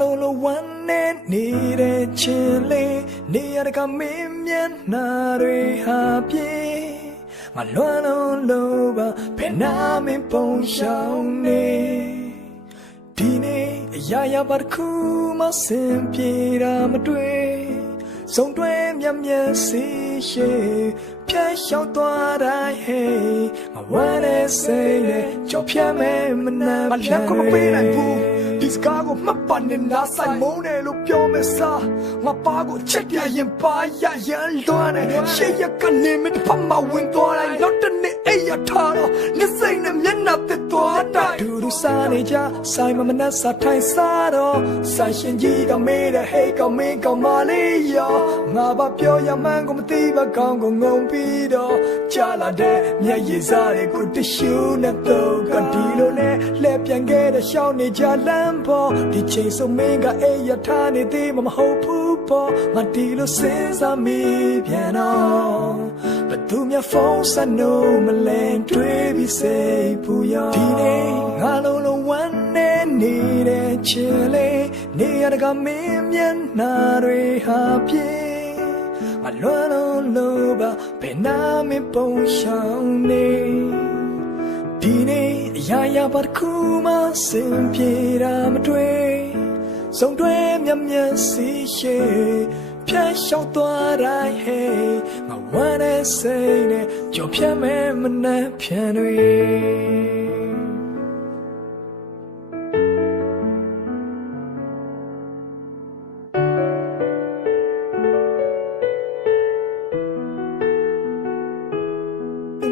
လုံးလုံးဝမ်းနဲ့နေတဲ့ချင်လေးနေရတကမင်းမျက်နှာတွေဟာပြေငါလွမ်းလုံးလို့ပါဖယ်နာမင်းပုံရှောင်းနေဒီနေ့အရာရာပါတစ်ခုမှစင်ပြေတာမတွေ့ဆုံးတွဲမြတ်မြတ်စီရှိဖြတ်လျှောက်သွားတိုင်းဟေးငါဝမ်းနဲ့စိတ်နဲ့ကြောက်ဖြတ်မဲ့မနှမ်းဖြတ်မပေးနိုင်ဘူးဒီစကားကိုမှတ်ပါနဲ့နားဆိုင်မုန်းတယ်လို့ပြောမယ်စားငါပါကိုချက်ပြရင်ပါရရန်လွမ်းတယ်ရှေ့ရကနေမတဖမဝင်သွားတိုင်းတော့တနေ့အိယာထားတော့နေစိတ်နဲ့မျက်နှာသက်သွားတိုင်းဒူဒူစားနေကြဆိုင်မမနဲ့စားထိုင်စားတော့ဆိုင်ရှင်ကြီးကမေးတဲ့ဟေးကောင်မင်းကောင်မလေးရောငါဘာပြောရမှန်းကိုမသိပါကောင်းကိုငုံပြီးတော့ကြာလာတဲ့မျက်ရည်စားတွေကိုတ िश ူးနဲ့တော့ကဒီလိုနဲ့လှည့်ပြန်ခဲ့တဲ့ရှောင်းနေကြလမ်းပေါ်ဒီချိန်ဆိုမင်းကအိရထားနေသေးမဟုတ်ဘူးပေါ့ငါဒီလိုစဉ်းစားမိပြန်တော့ဘသူမြဖုန်းဆက်လို့မလဲတွေးပြီးစိတ်ပူရောဒီနေ့ငါလုံးလုံးဝမ်းနေနေတဲ့ချင်လေးနေရတကမင်းမျက်နှာတွေဟာပြေငါလွမ်းလုံးလို့ပါဘယ်နာမင်းပုံရှောင်းနေဒီနေ့အရာရာပါတစ်ခုမှစင်ပြေတာမတွေ့ဆုံးတွဲမြတ်မြတ်စီရှိဖြတ်လျှောက်သွားတိုင်းဟေးငါဝမ်းနဲ့စိတ်နဲ့ကြော်ဖြတ်မဲ့မနှမ်းဖြန်တွေ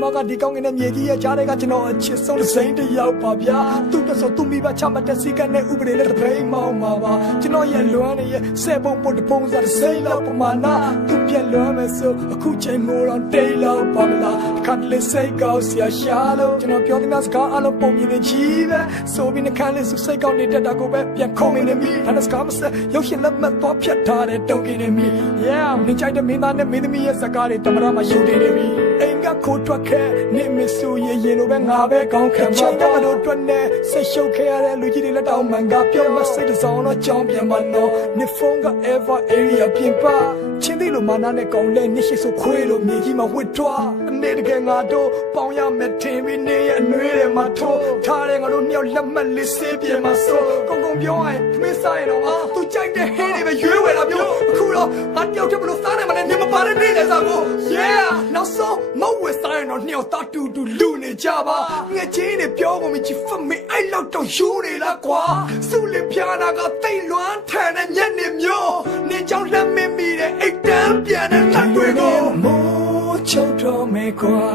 မကဒီကောင်းငယ်နဲ့မြေကြီးရဲ့ကြားထဲကကျွန်တော်အချစ်ဆုံးတစ်စိမ့်တစ်ယောက်ပါဗျာသူ့ပြဆိုသူ့မိဘချမှတ်တဲ့စီကနဲ့ဥပဒေနဲ့တပိန်မောင်းမှာပါကျွန်တော်ရဲ့လွမ်းနေရဲ့ဆယ်ပုံပုတ်တပုံစားတစ်စိမ့်လောက်ပမာဏသူ့ပြက်လွမ်းမယ်ဆိုအခုချိန်မိုးတော့တိတ်လောက်ပါမလားတစ်ခါတလေစိတ်ကောက်စရာရှာလို့ကျွန်တော်ပြောသမျှစကားအလုံးပုံမြင်နေကြီးပဲဆိုပြီးနှခမ်းလေးစုစိတ်ကောက်နေတဲ့တာကိုပဲပြန်ခုံနေမိဒါနဲ့စကားမဆက်ရုပ်ရှင်လက်မှတ်သွားဖြတ်ထားတဲ့တုံးကိနေမိ yeah နေချိုက်တဲ့မင်းသားနဲ့မင်းသမီးရဲ့စကားတွေတမရမှာယူနေနေပြီအိမ်ကခိုးထွက်ခဲ့နေမဆိုရင်လိုပဲငါပဲကောင်းခံပါချောင်းတို့အတွက်နဲ့ဆိတ်ရှုပ်ခဲ့ရတဲ့လူကြီးတွေလက်တောင်မှန်ကပြောမစိတ်တစောင်းတော့ကြောင်းပြန်မနော်နေဖုန်းက ever area ပြင်ပါချင်းတီလိုမာနာနဲ့ကောင်းလဲနေရှိဆိုခွေးလိုမြေကြီးမှာဝစ်ထွားအနေတကယ်ငါတို့ပေါင်ရမယ်ထင်ပြီးနေရဲ့အနှွေးတွေမှာထိုးထားတဲ့ငါတို့မြောက်လက်မှတ်လေးစေးပြင်မှာဆိုကုန်းပြောရင်မင်းဆိုင်တော့သူကြိုက်တဲ့ဟင်းတွေပဲရွေးဝယ်တာမျိုးအခုတော့ငါတယောက်တည်းဘလို့စားနေမှလည်းနေမပါတဲ့နေတဲ့စားကို yeah နောက်ဆုံးမဝယ်ဆိုင်တော့နှစ်ယောက်သားတူတူလူနေကြပါငါချင်းနဲ့ပြောကုန်မချစ်ဖမေအဲ့လောက်တော့ယူနေလားကွာစုလေးပြာနာကတိတ်လွမ်းထန်တဲ့ညနေမျိုးနေကြောင်လက်မင်းမိတဲ့အိတ်တန်းပြန်တဲ့လက်တွေကိုမိုးချုပ်တော့မေကွာ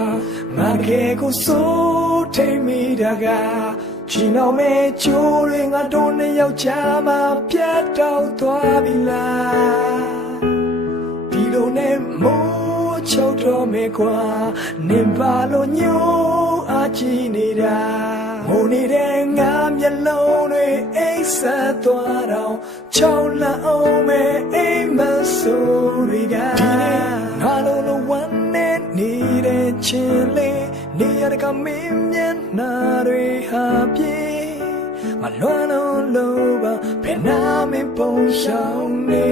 ငါကဲကိုစိုးထိန်မိတာကချီနောင်မဲချိုးတွေငါတို့နှစ်ယောက်ချာမှာပြတ်တော့သွားပြီလားဒီလိုနဲ့မိုးချုပ်တော့မေကွာနေပါလို့ညို့အားကြည့်နေတာငိုနေတဲ့ငါမျက်လုံးတွေအိပ်ဆက်သွားတော့ချောင်းလန့်အောင်မဲအိမ်မဆိုးတွေကဒီနေ့ငါလုံးလုံးဝမ်းနဲ့နေတဲ့ချင်လေးနေရကမင်းမျက်နှာတွေဟာပြေငါလွမ်းလုံးလို့ပါဘယ်နာမင်းပုံရှောင်းနေ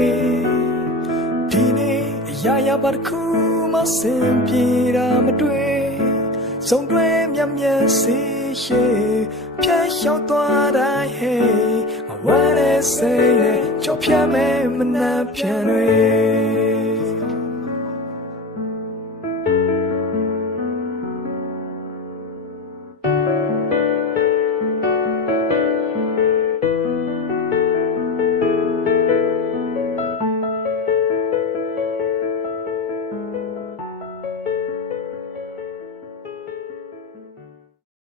ဒီနေ့အရာရာပါတစ်ခုမှစင်ပြေတာမတွေ့ဆုံးတွဲမြတ်မြတ်စီရှိဖြတ်လျှောက်သွားတိုင်းဟေးငါဝမ်းနဲ့စိတ်နဲ့ကြောက်ဖြတ်မဲ့မနှမ်းဖြန်တွေ